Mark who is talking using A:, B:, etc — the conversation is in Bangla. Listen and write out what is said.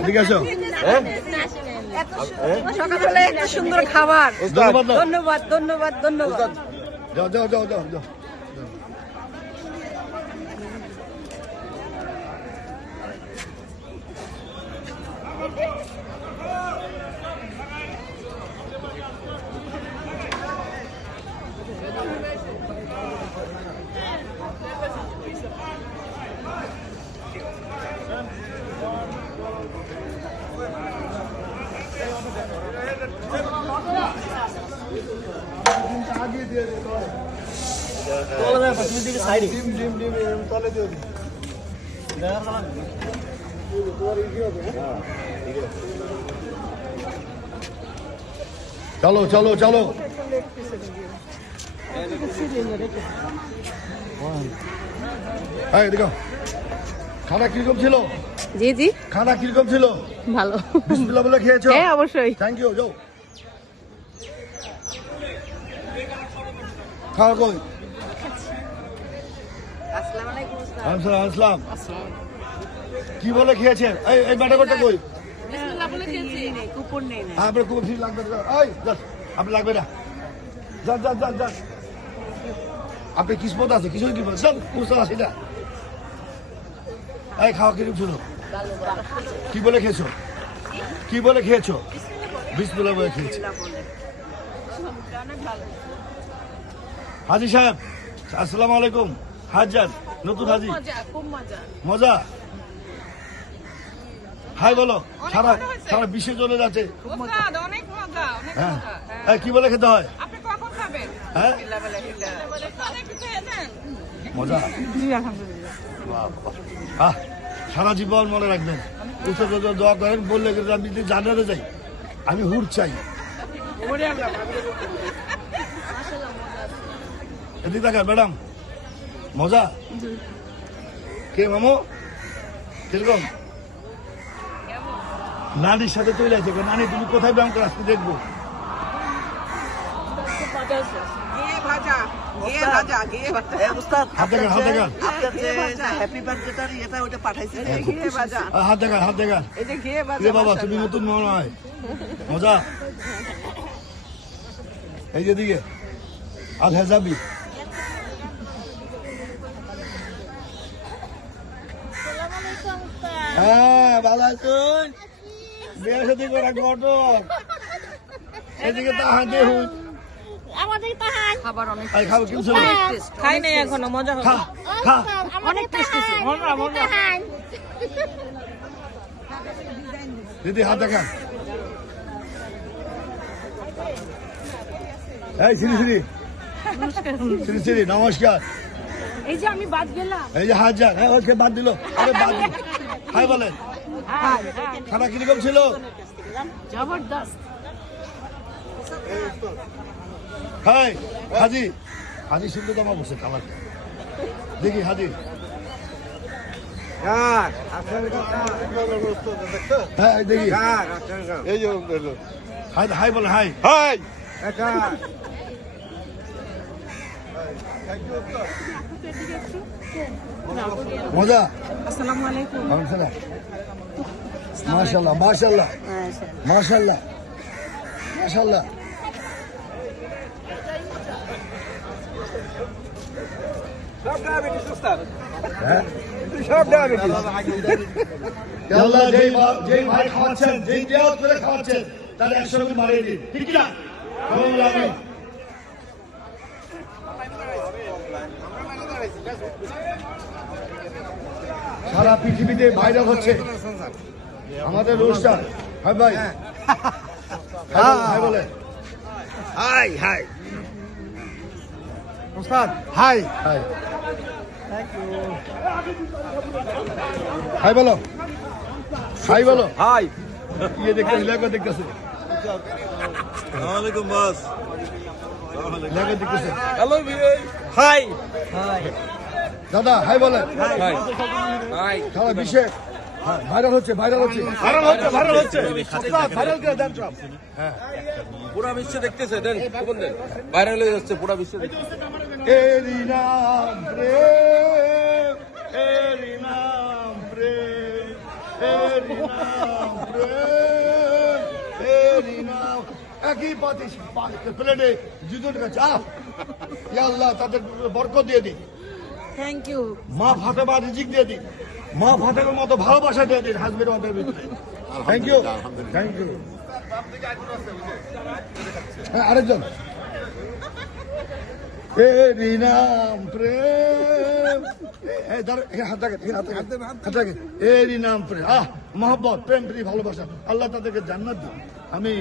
A: এদিকে আসো।
B: সকালবেলা এত সুন্দর খাবার।
A: ধন্যবাদ
B: ধন্যবাদ। ধন্যবাদ
A: যাও যাও যাও যাও যাও। ডিম ডিম ডিম তলে দিও চলো। চলো চলো দেখো খানা কীরকম ছিল?
B: জি জি।
A: খানা কীরকম ছিল?
B: ভালো।
A: বিসমিল্লাহ বলে খেয়েছো?
B: হ্যাঁ অবশ্যই।
A: থ্যাংক ইউ যাও। খাওয়া কই? আসসালাম আসসালাম। কি বলে খেয়েছেন? এই এই ব্যাটারটা কই?
B: নেই
A: হ্যাঁ আপনার খুব ফ্রি লাগবে এই আপনি লাগবে না। কিসমত আছে যান বুঝতে পারছি না। এই খাওয়া কীরকম ছিল কি বলে খেয়েছো? কি বলে খেয়েছো? বিসমিল্লাহ বলে খেয়েছি। হাজি সাহেব আসসালামু আলাইকুম। হাজার নতুন হাজি মজা হাই বলো সারা সারা বিশ্বে চলে যাচ্ছে। হ্যাঁ।
C: হ্যাঁ।
A: এই, কি বলে খেতে হয়? হ্যাঁ। মজা। আহ, সারা জীবন মনে রাখবেন। দোয়া করেন বললে আমি যদি জানারে যাই আমি হুট চাই। এদিকে দেখেন ম্যাডাম। মজা? কে মামু? কীরকম? নানির সাথে তৈরি আছে নানি তুমি কোথায় ব্যায়াম করে? আসতে দেখব।
C: ঘিয়ে ভাজা, ঘিয়ে ভাজা।
A: হাত দেখান হাত দেখান
B: হ্যাপি বার্থডে এটা ওটা পাঠাইছে
C: এই যে ঘিয়ে ভাজা,
A: আহ, হাত দেখান হাত দেখান
C: এই যে ঘিয়ে ভাজা,
A: রে বাবা তুমি
C: মাশাআল্লাহ।
A: নতুন মনে হয় মজা এই যে দিকে আল হেজাবি হ্যাঁ ভালো আছেন? বিয়ে সাথে করা ঘটক। এদিকে তাহান দেখুন
D: আমাদের তাহান
B: খাবার অনেক
A: আই খাব কেউ
C: খাই নাই এখনও, মজা হবে।
A: খা। খা
D: অনেক টেস্টি তাহান
A: দিদি হাত দেখান। এই শ্রী শ্রী শ্রী শ্রী নমস্কার।
D: এই যে আমি বাদ গেলাম।
A: এই যে হাজার হ্যাঁ বাদ দিল। আরে বাদ দিল। হাই বলেন খানা কীরকম ছিল
D: জবরদস্ত
A: হাই হাজি হাজি শুনতে তো আমার বসে খাবার দেখি হাজি হ্যাঁ দেখি
E: এই যে
A: হাই হাই বলে হাই
E: হাই
A: মজা
B: আসসালামু আলাইকুম
A: মাশাল্লাহ মাশাল্লাহ মাশাল্লাহ মাশাল্লাহ হ্যাঁ
E: সব ডায়াবেটিস
A: আল্লাহ যেই ভা- যেই ভাই খাওয়াচ্ছেন যেই দেওয়া করে খাওয়াচ্ছেন তার একশো রকম বাড়িয়ে দিন ঠিক না আল্লাহুল আমিন। সারা পৃথিবীতে ভাইরাল হচ্ছে। আমাদের রোস্টার হ্যাঁ ভাই। হাই বলে, হাই
E: হাই হাই। ওস্তাদ হাই।
A: হাই। হাই বলো। হাই বলো।
E: হাই।
A: ইয়ে দেখতে দেখতেছে
E: আসসালামাইকুম বস। Hello hi.
A: দাদা হাই বলেন।
E: হাই। হাই।
A: সারা বিশ্বে ভাইরাল হচ্ছে ভাইরাল হচ্ছে।
E: ভাইরাল হচ্ছে ভাইরাল হচ্ছে। ভাইরাল করে দেন সব।
F: পুরা বিশ্ব দেখতেছে দেন দেন। ভাইরাল হয়ে যাচ্ছে পুরা বিশ্ব দেখতেছে।
A: নাম এরি নাম প্রেম এরি নাম একই পাতি প্লেটে খাচ্ছে আহ! ইয়া আল্লাহ তাদের বরকত দিয়ে দিন।
B: থ্যাংক ইউ
A: মা ফাতেমা রিজিক দিয়ে দিন। মা ফাতেমার মতো ভালোবাসা দিয়ে দিন হাজবেন্ড ওয়াইফের ভিতরে। থ্যাংক ইউ থ্যাংক ইউ হ্যাঁ আরেকজন। নাম প্রেম। নাম প্রেম। আহ মহব্বত প্রেম ভালোবাসা। আল্লাহ তাদেরকে জান্নাত দিন আমি